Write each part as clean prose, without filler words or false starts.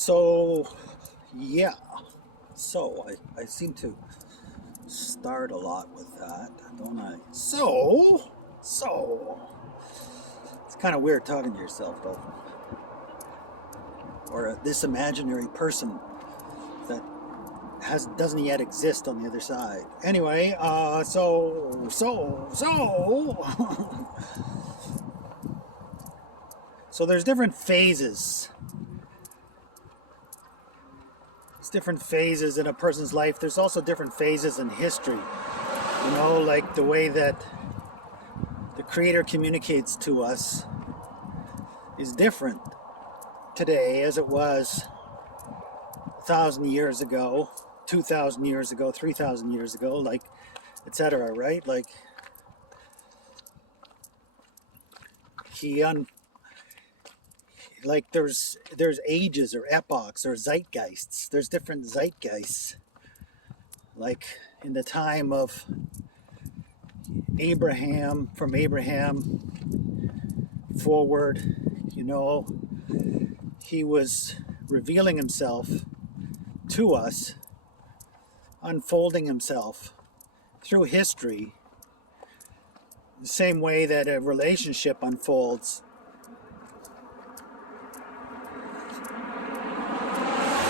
So, yeah. I seem to start a lot with that, don't I? So, it's kind of weird talking to yourself, though. Or this imaginary person that doesn't yet exist on the other side. Anyway, so. So there's different phases. There's different phases in a person's life. There's also different phases in history. You know, like the way that the Creator communicates to us is different today as it was 1,000 years ago, 2,000 years ago, 3,000 years ago, like, etc. Right? Like there's ages or epochs or zeitgeists. There's different zeitgeists. Like in the time of Abraham, from Abraham forward, you know, he was revealing himself to us, unfolding himself through history, the same way that a relationship unfolds.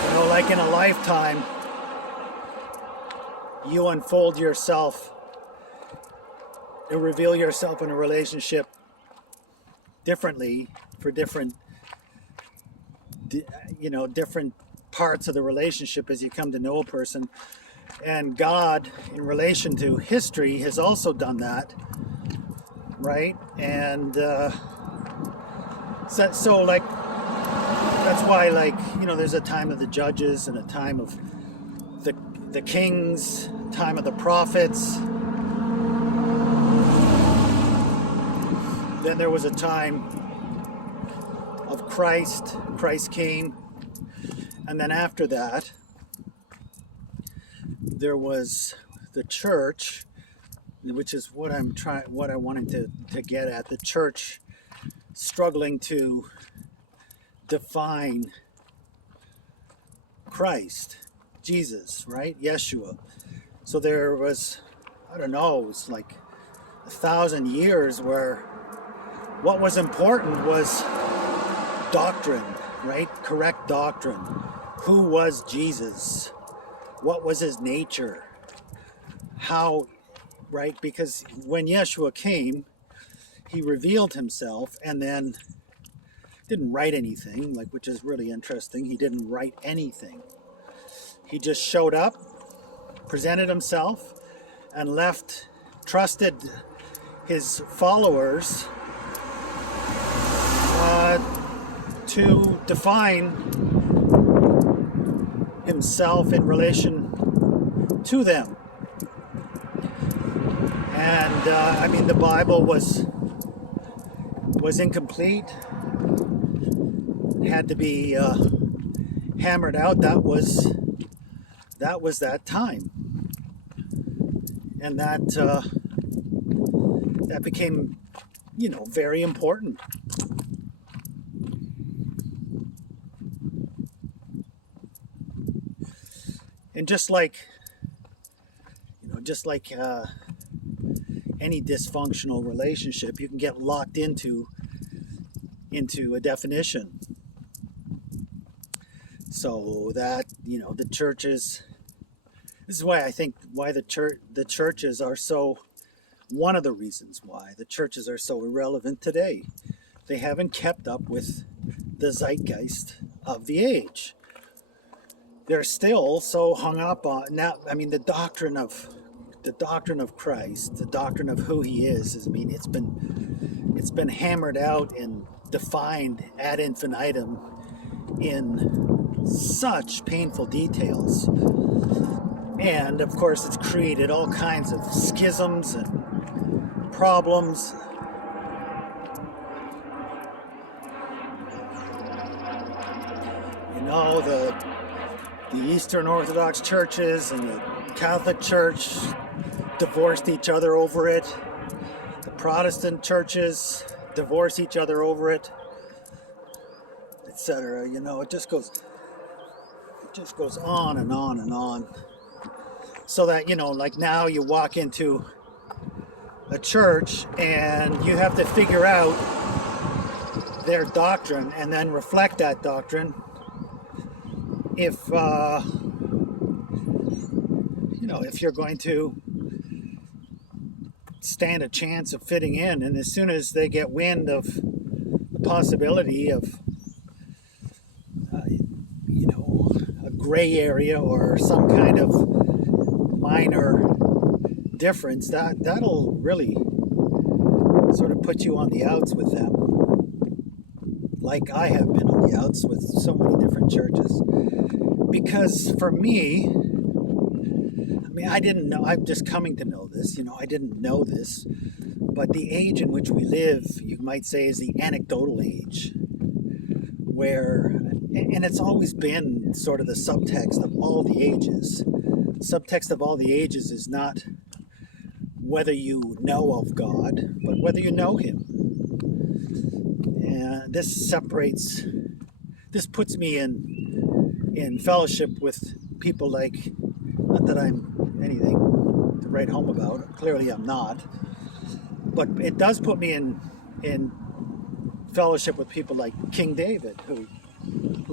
You know, like in a lifetime, you unfold yourself and reveal yourself in a relationship differently for different parts of the relationship as you come to know a person. And God, in relation to history, has also done that, right? And so like, that's why, like, you know, there's a time of the judges and a time of the kings, time of the prophets. Then there was a time of Christ. Christ came. And then after that, there was the church, which is what I wanted to get at. The church struggling to define Christ, Jesus, right? Yeshua. So there was, I don't know, it was like 1,000 years where what was important was doctrine, right? Correct doctrine. Who was Jesus? What was his nature? How, right? Because when Yeshua came, he revealed himself and then didn't write anything, like, which is really interesting. He didn't write anything. He just showed up, presented himself, and trusted his followers to define himself in relation to them. And I mean, the Bible was incomplete. It had to be hammered out. That was that time, and that became, you know, very important. And just like any dysfunctional relationship, you can get locked into a definition. So that, you know, the churches, this is why I think the churches are so, one of the reasons why the churches are so irrelevant today. They haven't kept up with the zeitgeist of the age. They're still so hung up on now. I mean, the doctrine of Christ, the doctrine of who he is, I mean, it's been hammered out and defined ad infinitum in such painful details. And of course, it's created all kinds of schisms and problems. You know, the Eastern Orthodox churches and the Catholic Church divorced each other over it. The Protestant churches divorce each other over it, etc. You know, it just goes just goes on and on and on. So that, like now you walk into a church and you have to figure out their doctrine and then reflect that doctrine. If you're going to stand a chance of fitting in, and as soon as they get wind of the possibility of a gray area or some kind of minor difference, that'll really sort of put you on the outs with them, like I have been on the outs with so many different churches. Because for me, I didn't know, I'm just coming to know this, I didn't know this, but the age in which we live, you might say, is the anecdotal age, where, and it's always been sort of the subtext of all the ages. Subtext of all the ages is not whether you know of God, but whether you know Him. And this puts me in fellowship with people like, not that I'm anything to write home about, clearly I'm not, but it does put me in fellowship with people like King David, who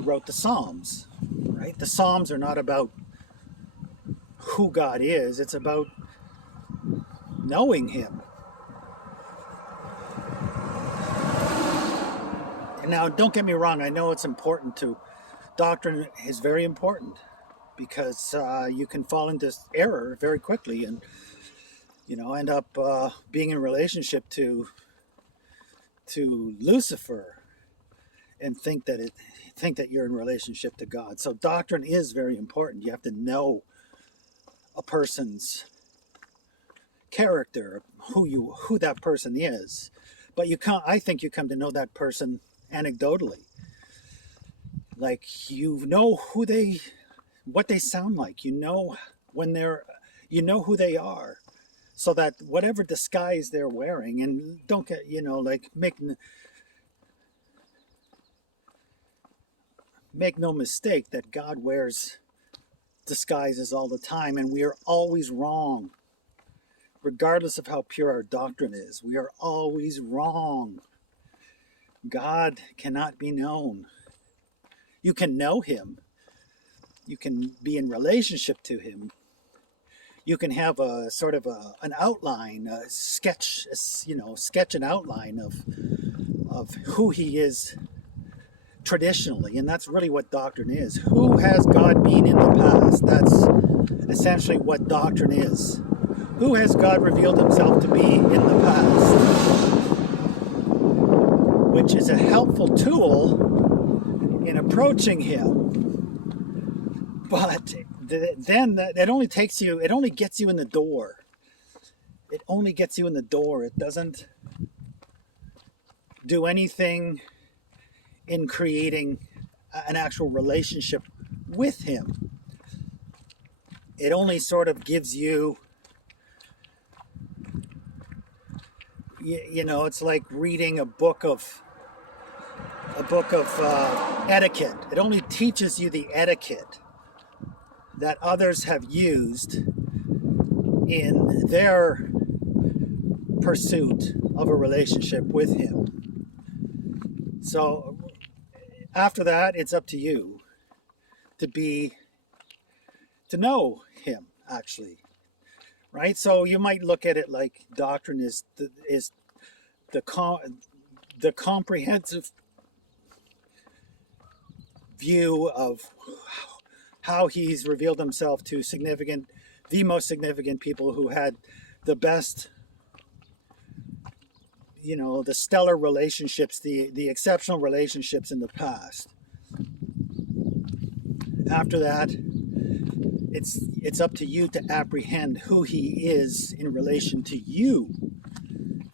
wrote the Psalms, right? The Psalms are not about who God is, it's about knowing Him. And now, don't get me wrong, I know it's important doctrine is very important, because you can fall into error very quickly and end up being in relationship to Lucifer and think that you're in relationship to God. So doctrine is very important. You have to know a person's character, who that person is. But I think you come to know that person anecdotally. Like, what they sound like, who they are, so that whatever disguise they're wearing, and don't get, make no mistake that God wears disguises all the time, and we are always wrong. Regardless of how pure our doctrine is, we are always wrong. God cannot be known. You can know Him. You can be in relationship to Him. You can have a sort of an outline, a sketch an outline of who He is traditionally, and that's really what doctrine is. Who has God been in the past? That's essentially what doctrine is. Who has God revealed Himself to be in the past? Which is a helpful tool in approaching Him. But then it only gets you in the door. It only gets you in the door. It doesn't do anything in creating an actual relationship with Him. It only sort of gives you, it's like reading a book of etiquette. It only teaches you the etiquette that others have used in their pursuit of a relationship with Him. So after that, it's up to you to know Him, actually, right? So you might look at it like doctrine is the comprehensive view of how He's revealed Himself to the most significant people who had the best, the stellar relationships, the exceptional relationships in the past. After that, it's up to you to apprehend who He is in relation to you,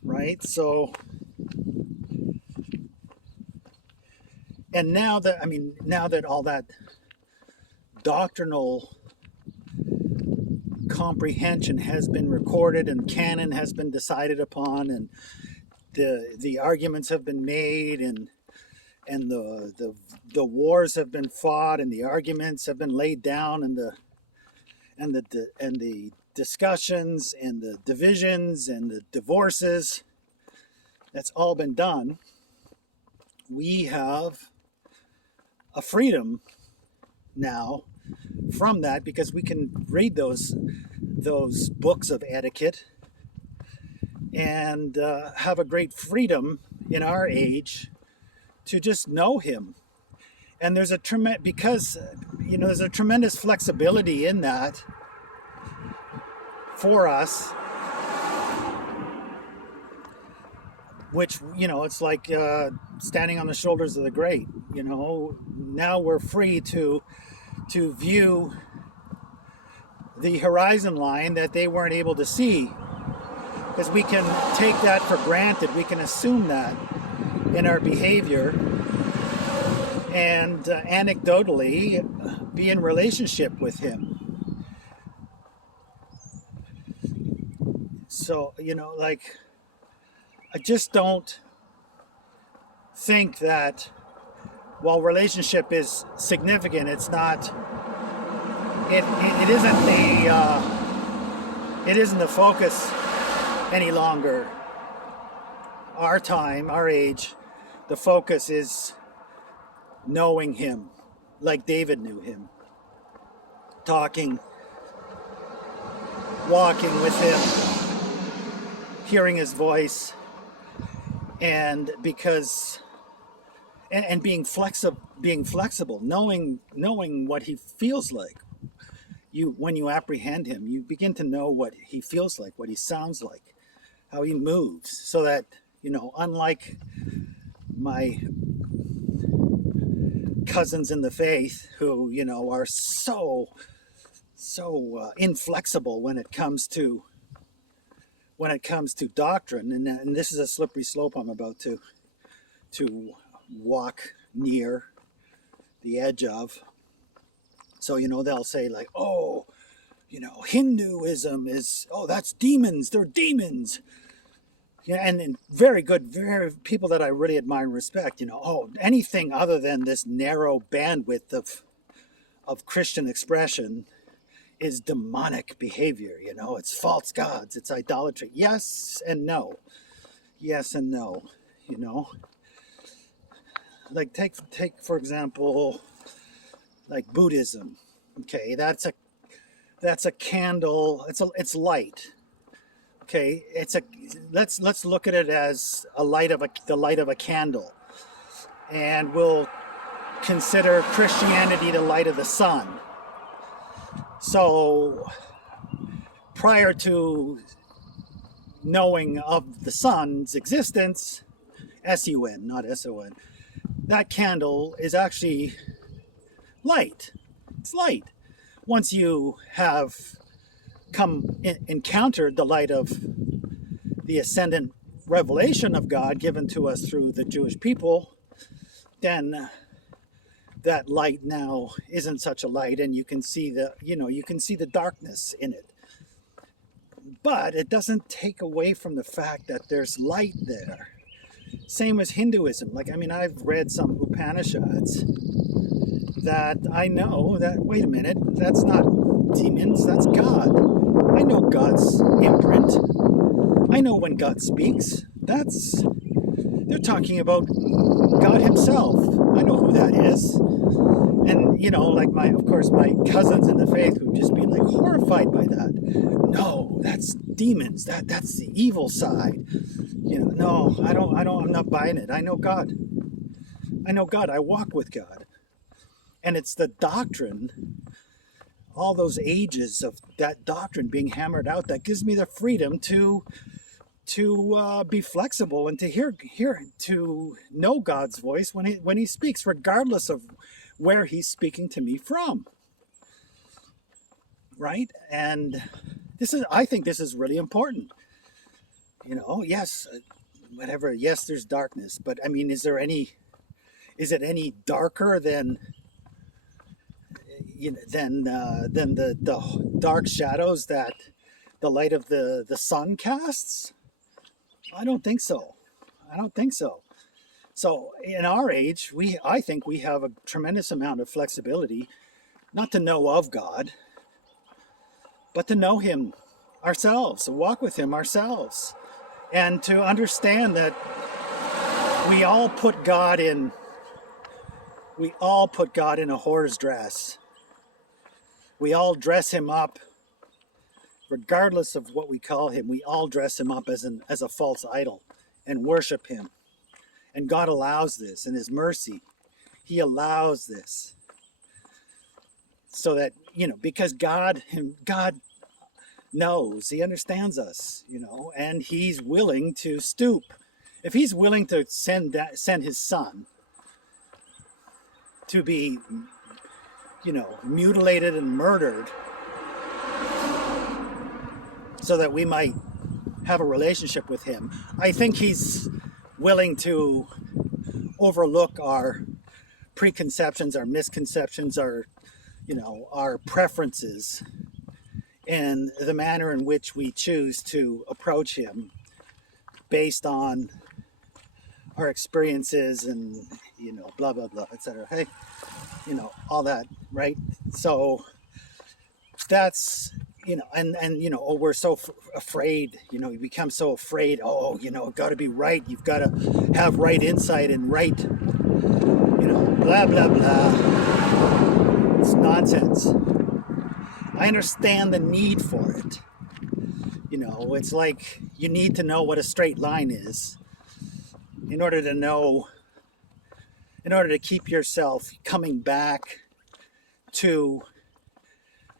right? So, and now that all that doctrinal comprehension has been recorded and canon has been decided upon, and the arguments have been made, and and the wars have been fought, and the arguments have been laid down, and the discussions and the divisions and the divorces, that's all been done. We have a freedom now from that, because we can read those books of etiquette and have a great freedom in our age to just know him. And there's a because there's a tremendous flexibility in that for us, which it's like standing on the shoulders of the great. Now we're free to view the horizon line that they weren't able to see, because we can take that for granted. We can assume that in our behavior, and anecdotally be in relationship with him. So I just don't think that while relationship is significant, it's not. It isn't the focus any longer. Our time, our age, the focus is knowing him, like David knew him, talking, walking with him, hearing his voice, and being flexible, knowing what he feels like. When you apprehend him, you begin to know what he feels like, what he sounds like, how he moves, so that unlike my cousins in the faith who are so inflexible when it comes to doctrine, and this is a slippery slope I'm about to walk near the edge of. So they'll say like, Hinduism is, that's demons, they're demons. And very people that I really admire and respect, anything other than this narrow bandwidth of Christian expression is demonic behavior. It's false gods, it's idolatry. Yes and no. Like take for example, like Buddhism. Okay, that's a candle. It's light. Okay, let's look at it as the light of a candle, and we'll consider Christianity the light of the sun. So prior to knowing of the sun's existence, S-U-N, not S-O-N, that candle is actually light. It's light. Once you have encountered the light of the ascendant revelation of God given to us through the Jewish people, then that light now isn't such a light, and you can see the darkness in it. But it doesn't take away from the fact that there's light there. Same as Hinduism. I've read some Upanishads that I know that, wait a minute, that's not demons, that's God. I know God's imprint. I know when God speaks, they're talking about God himself. I know who that is. And, my cousins in the faith would just be like horrified by that. No, that's demons. That's the evil side. No, I'm not buying it. I know God. I walk with God. And it's the doctrine, all those ages of that doctrine being hammered out, that gives me the freedom to be flexible and to hear to know God's voice when he speaks, regardless of where he's speaking to me from. Right? And I think this is really important. Yes, whatever. Yes, there's darkness, but is it any darker than the dark shadows that the light of the sun casts? I don't think so. So in our age, I think we have a tremendous amount of flexibility, not to know of God, but to know him ourselves, to walk with him ourselves, and to understand that we all put God in a whore's dress. We all dress him up, regardless of what we call him. We all dress him up as a false idol and worship him. And God allows this in his mercy. He allows this so that, because God knows, he understands us, and he's willing to stoop. If he's willing to send his son to be, mutilated and murdered so that we might have a relationship with him, I think he's willing to overlook our preconceptions, our misconceptions, our preferences, and the manner in which we choose to approach him based on our experiences and, blah, blah, blah, etc. Hey, all that, right? So that's, oh, we're so afraid, you become so afraid. Oh, got to be right. You've got to have right insight and right, blah, blah, blah. It's nonsense. I understand the need for it. It's like you need to know what a straight line is in order to keep yourself coming back to,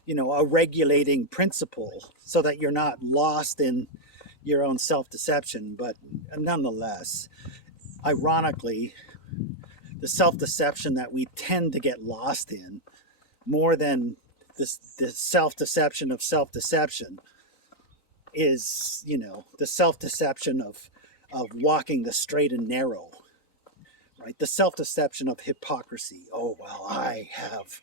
a regulating principle so that you're not lost in your own self-deception. But nonetheless, ironically, the self-deception that we tend to get lost in more than this self-deception of self-deception is, the self-deception of walking the straight and narrow, right? The self-deception of hypocrisy. Oh, well, I have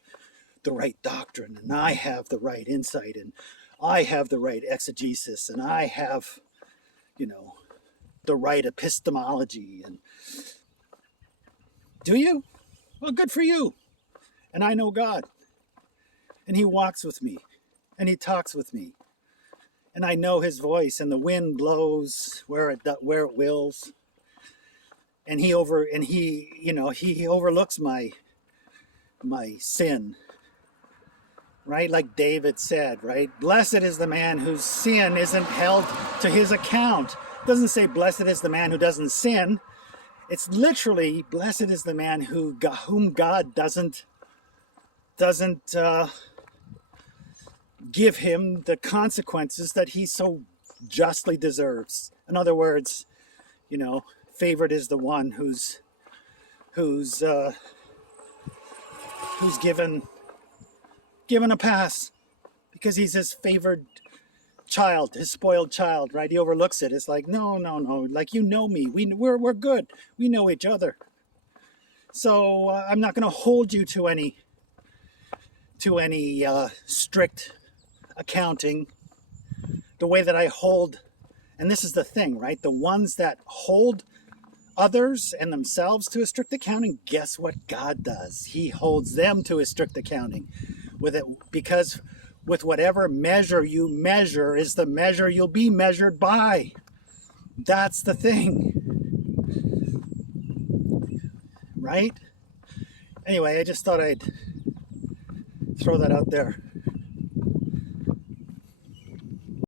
the right doctrine, and I have the right insight, and I have the right exegesis, and I have, the right epistemology. And do you? Well, good for you. And I know God, and he walks with me, and he talks with me, and I know his voice, and the wind blows where it wills, and he overlooks my sin, right? Like David said, right? Blessed is the man whose sin isn't held to his account. It doesn't say blessed is the man who doesn't sin. It's literally blessed is the man whom God doesn't give him the consequences that he so justly deserves. In other words, favored is the one who's given a pass because he's his favored child, his spoiled child, right? He overlooks it. It's like, no, like, me. We're good. We know each other. So I'm not going to hold you to any strict accounting the way that I hold. And this is the thing, right? The ones that hold others and themselves to a strict accounting, guess what God does? He holds them to a strict accounting with it, because with whatever measure you measure is the measure you'll be measured by. That's the thing, right? Anyway, I just thought I'd throw that out there.